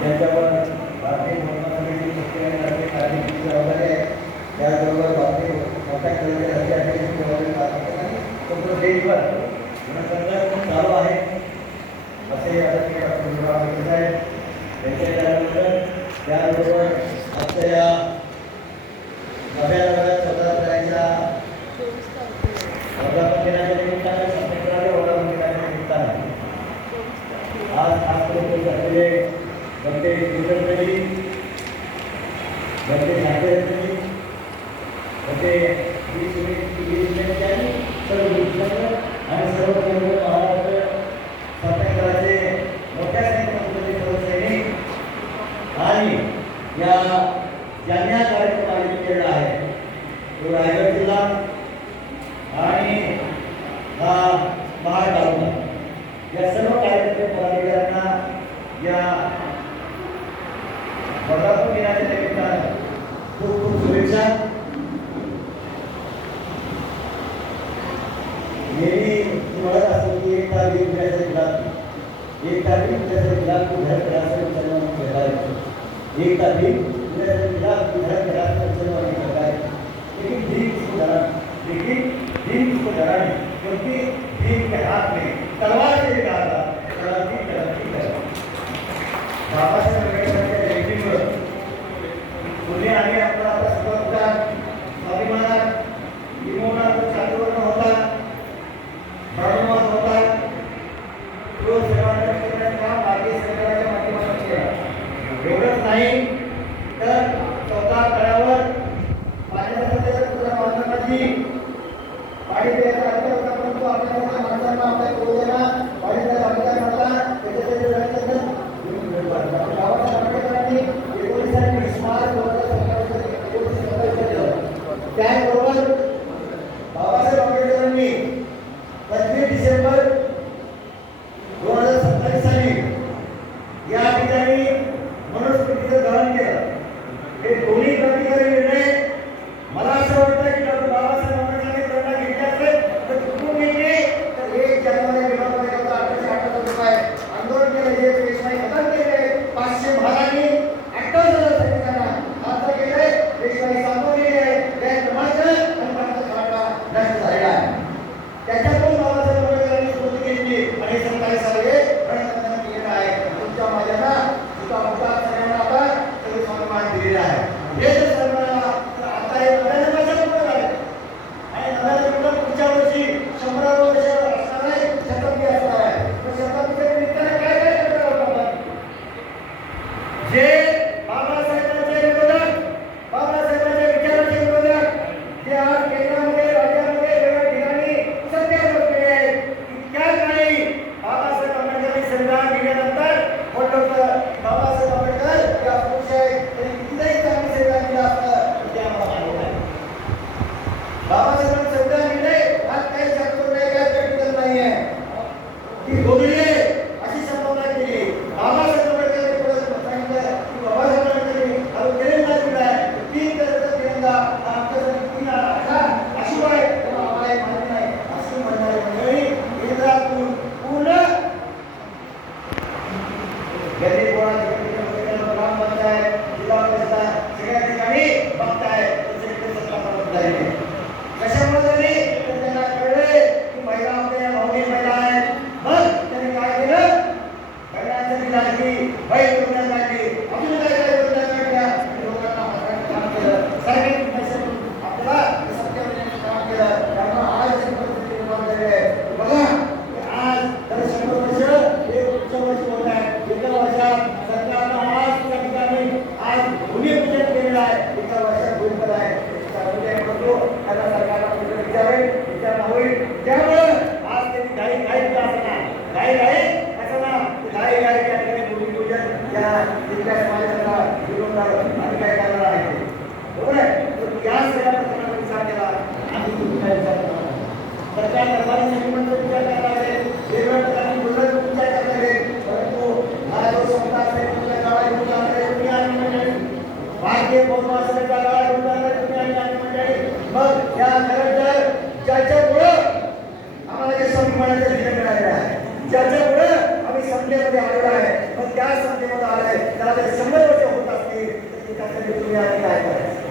ज्यांच्यावर भारतीय मनोरंजनाची मुख्य कार्यक्रमाची जबाबदारी आहे, त्याचबरोबर भारतीय मोठ्या खेळाची जबाबदारी संपूर्ण देशभर मनोरंजन चालू आहे असे आदरणीय डॉक्टर साहेब यांच्यानंतर त्याचबरोबर आजच्या या नव्या स्वतंत्र करायच्या वर्धापन दिनाच्या निमित्ताने स्वातंत्र्याच्या वर्धापन दिनाच्या निमित्ताने आज खास करून झालेले बंडे कुलकर्णी, बंडे नागरत्नी, बंडे आणि सर्व महाराष्ट्र स्वातंत्र्याचे मोठ्या संख्येने सैनिक आणि या ज्यांनी हा कार्यक्रम आयोजित केला आहे तो रायगड जिल्हा आणि हा महाड तालुका या सर्व कार्यक्रम पदाधिकाऱ्यांना या वर्धापन दिनाच्या निमित्तानं खूप खूप शुभेच्छा. मेरी तुम्हाला असं की एक तारीख उद्याचा गुलाब, एक तारीख उद्याचा गुलाब को घर करासे चलना कहता है, एक तारीख उद्याचा गुलाब को घर करासे चलना कहता है. लेकिन दिन किसको डरा नहीं, क्योंकि दिन के हाथ में तलवार से कहा था क्रांति क्रांति कर बाबा साहेब आंबेडकरांच्या जयंतीवर पुणे आणि आपला स्वतंत्र स्वाभिमानात विमोहनात चालवणं होता, धर्मवाद होता, तो सर्वांना काम भारतीय सरकारच्या माध्यमातून केला. एवढंच नाही तर चौथा तळावर पाणी प्यायचा अधिकार होता, परंतु आपल्या माणसांना आपल्या पूर्वजांना पाणीचा अधिकार नव्हता. त्याच्यासाठी बाबासाहेब आंबेडकरांनी 1920 मार्च 2027 त्याचबरोबर बाबासाहेब आंबेडकरांनी 25 डिसेंबर 2027 साली या ठिकाणी मनुस्मृतीचं दहन केलं. हे दोन्ही क्रांतिकारी निर्णय मला असं वाटतं की डॉक्टर बाबासाहेब आंबेडकरांनी प्रेरणा घेतली असेल तर कुठून घेतली तर 1 जानेवारी 1858 आंदोलन केलं, जे पेशवाई खतम केले. 500 महाराणी 58,000 सैनिकांना हात केले, पेशवाई सापडलेली आहे, आणि भारताचा काढा नष्ट झालेला आहे. त्याच्यातून बाबासाहेब आंबेडकरांनी स्फूर्ती घेतली आणि 27 साली रणतंत्र केलेलं आहे. तुमच्या माझ्यांना तुझा मोठा सगळ्यांना आता सगळे सन्मान दिलेला आहे. हे जर सन्मान आता एक नव्याने माझ्या पुढे झाले आणि नव्याने पुढे पुढच्या वर्षी 100 वर्ष असणार आहे, शताब्दी असणार आहे. शताब्दीच्या निमित्ताने काय काय करणार आहोत आपण? जे बाबासाहेबांचे विरोधक, बाबासाहेबांच्या विचारांचे विरोधक जे आज केंद्रामध्ये राज्यामध्ये वेगवेगळ्या ठिकाणी सत्तेवर बसलेले आहेत, इतक्या काळी बाबासाहेब आंबेडकरांनी संविधान दिल्यानंतर म्हटलं होतं बाबासाहेब आंबेडकर या पुरुष आहेत, त्यांनी कितीही चांगली संविधान दिलं असतं ते आम्हाला मान्य नाही. बाबासाहेबांनी संविधान दिले आज काही शब्द नाही, काही प्रॅक्टिकल नाही आहे, ती गोधडी आहे अशी संभावना केली. बाबासाहेब आंबेडकरांनी पुढे सांगितलं की बाबासाहेब आंबेडकरांनी अजून तिरंगा दिला आहे, 3 कलरचा तिरंगा आमच्यासाठी 3 असा अशुभ आहे, तेव्हा आम्हाला एक मान्य नाही अशी म्हणणारी मंडळी केंद्रातून पूर्ण गरीब ग्रामपंचायत, जिल्हा परिषद सगळ्या ठिकाणी बघताय कशामुळे झाली तर त्यांना कळले की महिला आपल्या भावनी महिला आहेत. मग त्यांनी काय केलं, महिलांसाठी लागली बाई योजना काढली, अजून काय काय योजना काढल्या, लोकांना काम केलं, सार्वजनिक पैशातून आपल्याला सत्तेवर काम केलं. त्यामुळे आज परिस्थिती निर्माण झाली आहे. बघा आज तर 100 वर्ष हे पुढच्या वर्षी होत आहे. एका वर्षात सरकारनं आज त्या ठिकाणी आज भूमिपूजन केलेलं आहे, एका वर्षात भूमिपूजन आहे. त्यांना सरकारला विचारणा होईल. त्यामुळं आज त्यांनी घाई असताना त्या ठिकाणी भूमिपूजन या तिथल्या समाजाचा विरोधात आणि काय करणार आहे बरोबर आहे. या सगळ्या प्रश्नाचा विचार केला आम्ही काय विचार करणार सरकार दरबारी समितीचा विचार करणार आहे, वेगवेगळ्या प्रकारचे विरोध विचार करणार आहे. परंतु हा जो सत्ता असेल तुमच्या गावात येऊन जाणार आहे तुम्ही आणि मंडळी भारतीय पौर्णमासाच्या गावात येऊन जाणार आहे तुम्ही आणि मंडळी. मग या खरंतर ज्याच्यामुळं आम्हाला जे स्वाभिमानाचा निर्णय मिळालेला आहे, ज्याच्यामुळं आम्ही संस्थेमध्ये आलेलो आहे, मग ज्या संस्थेमध्ये आलंय त्याला जर 100 वर्ष होत असतील तर त्यासाठी तुम्ही आधी काय करायचं?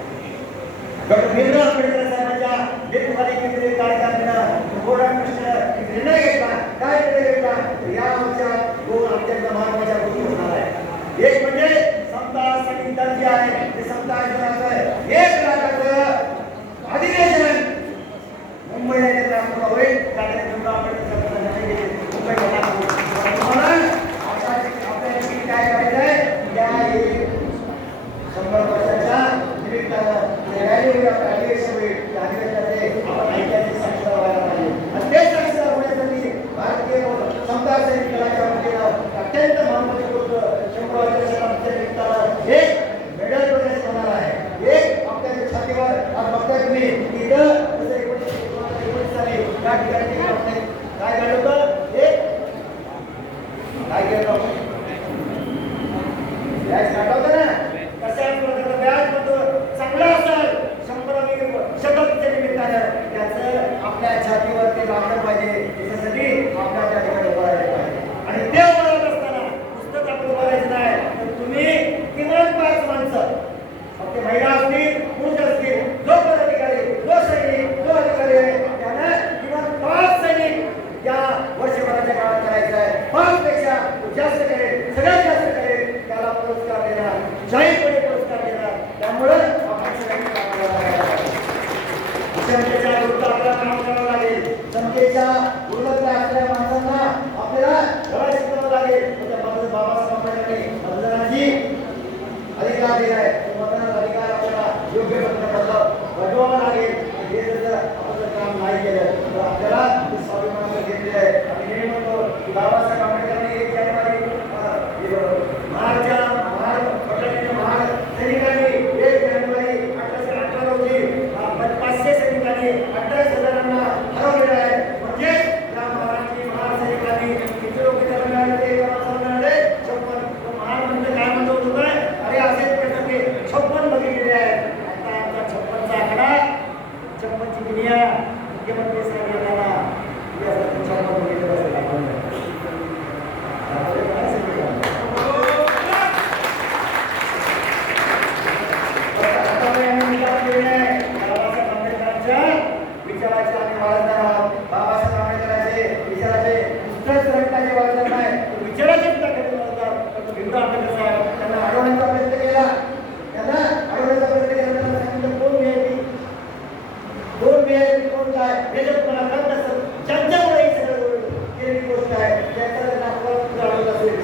डॉक्टर भीमराव आंबेडकर साहेबांच्या लेखकाने केलेले कार्यक्रमानं गोरा कृष्ण निर्णय घेतला. काय निर्णय घेतला? या वर्षात 2 अत्यंत महत्त्वाच्या गोष्टी होणार आहे. एक म्हणजे समता संविधान जे आहे ते समता आंदोलनाचं 1 लाखाचं अधिवेशन मुंबईला येण्याचा होईल. त्याकडे भीमराव आंबेडकर साहेबांना निर्णय घेतले. मुंबईला तुम्हाला आपल्याला काय करायचं आहे? त्या 100 वर्षाच्या निमित्तानं अधिवेशन होईल. अधिवेशनाचे आपण ऐतिहासिक साक्षर व्हायला पाहिजे आणि ते साक्षर होण्यासाठी भारतीय समता सैनिकांच्या वतीनं अत्यंत महत्त्वाची गोष्ट 100 वर्षाच्या निमित्तानं एक मेडल प्रदान होणार आहे. एक आपल्या छातीवर आज बघताय तुम्ही इथं जसं 1919 साली या ठिकाणी आपण काय झालं होतं? एक काय केलं व्याज काढवतं ना कशाच प्रकारचं व्याज म्हणतो चांगलं असेल 100 शतकच्या निमित्तानं त्याचं आपल्या छातीवर ते लावलं पाहिजे. त्याच्यासाठी आपल्या त्या ठिकाणी उभं राहिलं पाहिजे आणि ते उभं राहत असताना पुस्तक आपण उभारायचं नाही तर तुम्ही किमान 5 माणसं फक्त महिला असतील पुरुष असतील जो पदाधिकारी जो सैनिक जो अधिकारी आहे त्यानं किमान 5 सैनिक या वर्षभराच्या काळात करायचं आहे. 5 पेक्षा जास्त करेल सगळ्यात जास्त करेल त्याला पुरस्कार देणार जाहीरपणे पुरस्कार देणार. त्यामुळं आपण समतेच्या विरुद्ध आपल्याला काम करावं लागेल. समतेच्या विरुद्ध असलेल्या माणसांना आपल्याला लढा शिकवावं लागेल. त्याच्यामध्ये बाबासाहेब आंबेडकरांनी मतदानाची अधिकार दिला आहे. मतदानाचा अधिकार आपल्याला योग्य पद्धतीने वाजवावा लागेल. हे जर आपण काम नाही केलं तर आपल्याला स्वाभिमान घेतलेलं आहे. आणि हे म्हणतो की बाबासाहेब आंबेडकरांनी 1 जानेवारी सैनिकांनी 1 जानेवारी 1818 रोजी 500 सैनिकांनी 28,000 हरवलेलं आहे. म्हणजे या महासैनिकांनी किती लोक त्याला मिळाले ते मिळाले 56. महान म्हणजे काय म्हणतो होतं अरे असेच प्रश्न ते 56 बघितलेले आहेत. आता आमचा 56चा आकडा 56ची दुनिया मुख्यमंत्री साहेब यांना 56 बघितलेलं असेल. विचाराचे आणि वारसदार बाबासाहेब आंबेडकरांचे विचाराचे पुस्तकाचे वारसदार नाही विचाराचे पुस्तकाचे वारसदार डॉक्टर भीमराव आंबेडकर साहेब त्यांना अडवण्याचा प्रयत्न केला. त्यांना अडवण्याचा प्रयत्न केला. त्यांना सांगितलं कोण VIP कोण काय हे जर तुम्हाला कळत नसेल ज्यांच्यामुळे ही सगळं केलेली गोष्ट आहे त्याचा त्यांना आपल्याला अडवत असेल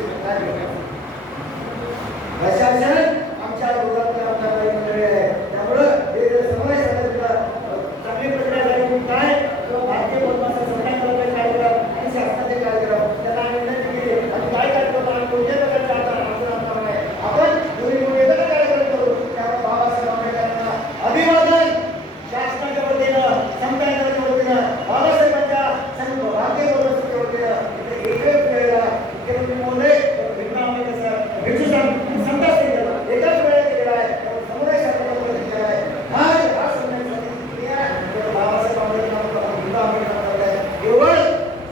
प्रशासन आमच्या विरोधात मंडळी आहे. त्यामुळं हे जर समाज चांगली प्रक्रिया झाली काय भारतीय पद्माचा सन्मान करण्याचे कार्यक्रम आणि शासनाचे कार्यक्रम त्याला आम्ही विनंती केली आणि काय कार्यक्रम आम्ही कोणत्या प्रकारचे आता नाही आपण दोन्ही एकत्र कार्यक्रम करू. त्यामुळे बाबासाहेब आंबेडकरांना अभिवादन शासनाच्या वतीनं समजायच्या वतीनं बाबासाहेबांच्या भारतीय पद्माच्या वतीनं एकच वेळेला मुख्यमंत्री महोदय भीमराव आंबेडकर साहेब भेटू समजा एकाच वेळेला केलेला आहे. समुदाय शासनाला केलेला आहे. हा समजण्यासाठी बाबासाहेब आंबेडकर केवळ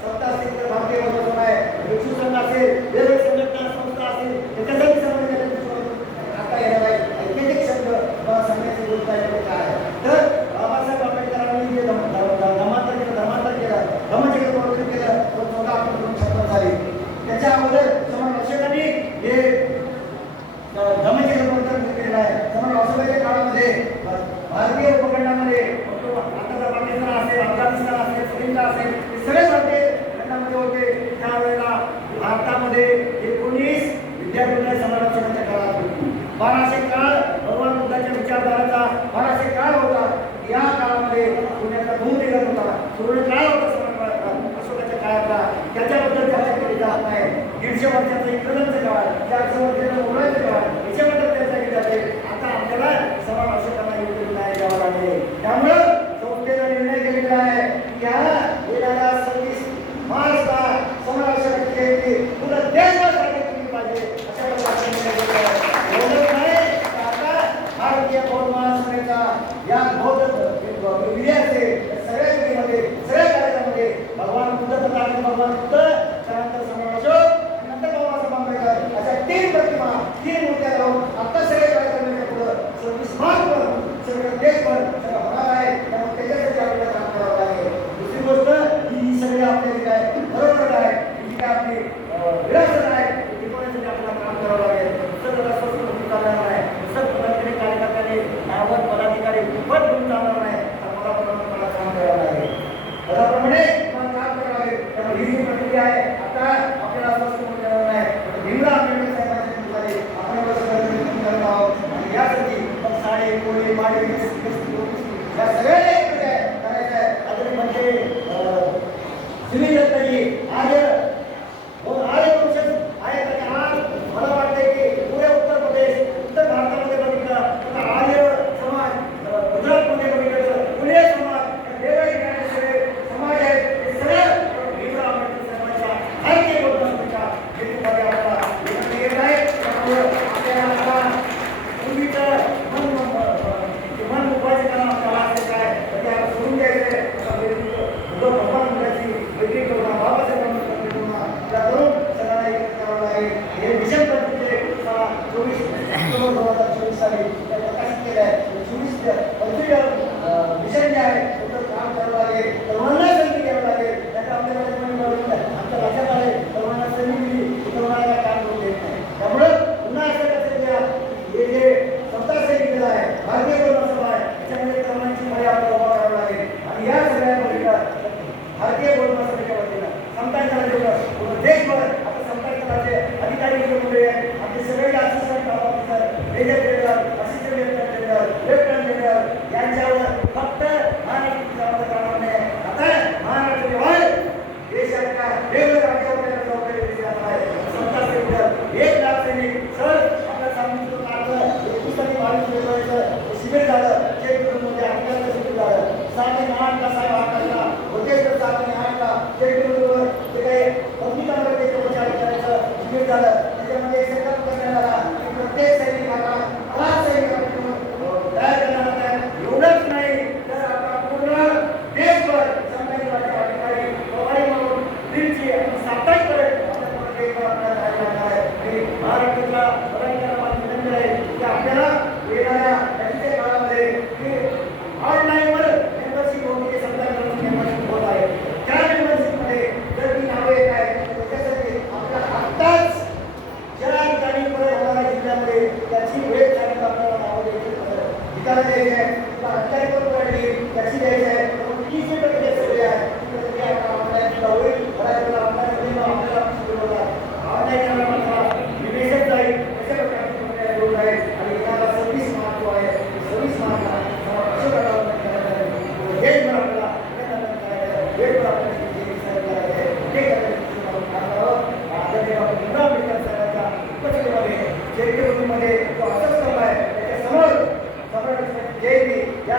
सत्ता असेल तर भारतीय पद्माचा आहे भिक्षू संघ असेल वेगवेगळ्या संघटना संस्था असेल त्याच्यासाठी समजण्यासाठी आता येणार आहे. ऐतिहासिक शब्द सांगण्याची गोष्ट आहे काय तर बाबासाहेब आंबेडकरांनी जे धर्मांतर केलं धम्मचक्र प्रवर्तन केलं तो 14 ऑक्टोबर 1956 साली. त्याच्या अगोदर समर अशोकांनी हे धम्मचक्र प्रवर्तन केलेलं आहे. समर अशोकाच्या काळामध्ये भारतीय उपखंडामध्ये आता पाकिस्तान असेल अफगाणिस्तान असेल श्रीलंका असेल हे सगळे भारतीय खंडामध्ये होते. त्यावेळेला भारतामध्ये 19 विद्यापीठे समर अशोकाच्या काळात होती. 1200 काळ भगवान बुद्धाच्या विचारधाराचा 1200 काळ होता. या काळामध्ये पुण्याचा धूम निघत होता. पूर्ण काळ होता समर अशोकाच्या काळातला त्याच्याबद्दल चर्चा केली जात नाही. 150 वर्षाचं इंग्रजांचं काळ 400 वर्षाचं मुघलांचं काळ याच्याबद्दल चर्चा केली जाते. आता आपल्याला समर अशोकांना योग्य न्याय द्यावा लागेल. त्यामुळं संस्थेचा निर्णय घेतलेला आहे की या येणाऱ्या 26 मार्चला समर अशोकाची जयंती पुन्हा देशभर साजरी केली पाहिजे अशा प्रकारचा निर्णय घेतला आहे. एवढंच नाही आता भारतीय बौद्ध महासभेचा या बौद्ध विधी असेल सगळ्या विधीमध्ये सगळ्या कार्यक्रमामध्ये भगवान बुद्ध भगवान बुद्ध त्यानंतर समर अशोक नंतर बाबासाहेब आंबेडकर तीन मुद्द्यावर राहून आता सगळे कार्यक्रमाच्या पुढं सर्व्हिस मार्ग सगळं देशभर सगळं होणार आहे. त्यामुळे त्याच्यासाठी आपल्याला काम करावं लागेल. दुसरी गोष्ट ही सगळी आपल्या जी काय बरोबर आहे जी काय आपली विरासत आहे ती कोणासाठी आपल्याला काम करावं लागेल. सगळं स्वस्त होऊन चालणार आहे. सगळं पदाधिकारी कार्यकर्त्यांनी नावत पदाधिकारी पद घेऊन चालणार नाही. तर मला काम करावं लागेल. त्याप्रमाणे मला काम करावं लागेल. त्यामुळे ही जी प्रक्रिया आहे आता आपल्याला स्वस्त होऊन जाणार नाही. भीमराव आंबेडकर साहेबांच्या निमित्ताने आपण सगळं करत आहोत आणि यासाठी मग साडे कोळी माडी या सगळ्यांना एकत्र करायचं आहे. आता म्हणजे सुनील दत्ताजी आज आहे तर आज मला वाटतं की पुऱ्या उत्तर प्रदेश उत्तर भारतामध्ये बघितलं तर आर्य समाज गुजरातमध्ये बघितलं पुणे समाज देवळी समाज आहे हे सगळं भीमराव आंबेडकर साहेबांच्या भारतीय लोकसंख्येच्या हेतूमध्ये आपल्याला एकत्र येत आहे. त्यामुळं आपल्याला पूर्वीचं मन उपायचं काम आपल्याला असं काय तर ते आपण सोडून द्यायचं भगवान मुलाची वेगळी करून बाबासाहेबांना त्या करून सगळ्यांना एकत्र करावं लागेल. हे मिशन पद्धतीचे 24 ऑक्टोबर 2024 साली प्रकाशित केलं आहे. 24 मिशन जे आहे त्याचं काम करावं लागेल. तरुणांना संधी घ्यावं लागेल. त्याचा आमच्या लक्षात आले तरुणांना संधी दिली तरुणांना काम करून देत नाही. त्यामुळं पुन्हा असं कसं हे जे सत्ता सैनिक आहे भारतीय लोकसभा आहे त्याच्यामध्ये तरुणांची मध्ये आपल्याला उभा करावं लागेल. आणि या सगळ्या गोष्टीला भारतीय लोकसभेच्या वतीनं समता देशभर आता समता अधिकारी मंडळी आहेत. आपले सगळे assistant officer major general assistant general lieutenant general यांच्यावर फक्त महाराष्ट्राचं काम नाही. आता महाराष्ट्र देशाच्या वेगवेगळ्या राज्यावर जबाबदारी दिली जात आहे. समता सैनिक 1 लाख सैनिक सर आपल्या सांगितलं 21 आणि 22 फेब्रुवारीचं शिबिर झालं. चेकमध्ये अकराचं शिबिर झालं. 7 आणि 8 ला साहेब 8 ला होते तर 7 आणि 8 ला चेकवर ते काही पत्रिकांमध्ये उपचार करायचं शिबिर झालं. त्याच्यामध्ये संकल्प करण्यात आला की प्रत्येक सैनिकाला 5 सैनिक तयार करण्यात आला. एवढंच नाही तर आता पूर्ण देशभर संघटनाचे अधिकारी प्रभारी म्हणून दिलची साप्ताहिक महाराष्ट्रातला विनंती आहे की आपल्याला येणाऱ्या काळामध्ये ऑनलाईनवर मेंबरशिप होते. समजा मेंबरशिप होत आहे त्या मेंबरशिपमध्ये जर ती नावं येत आहे तर त्याच्यासाठी आपल्याला आत्ताच ज्या ठिकाणी होणाऱ्या जिल्ह्यामध्ये त्याची वेळ झाल्यानं आपल्याला नावं द्यायची ठिकाणं द्यायची आहे किंवा अधिकारी पण त्याची द्यायची आहे. 30% सगळे आहे ऑनलाईन सुद्धा होईल. बऱ्याच ऑनलाईन निवेदन जाईल कशा प्रकारचे लोक आहेत आणि याला 26 मार्क जो आहे 26 मार्कला आपल्याला उपस्थितीमध्ये जो असंच आहे त्याच्यासमोर जयंती या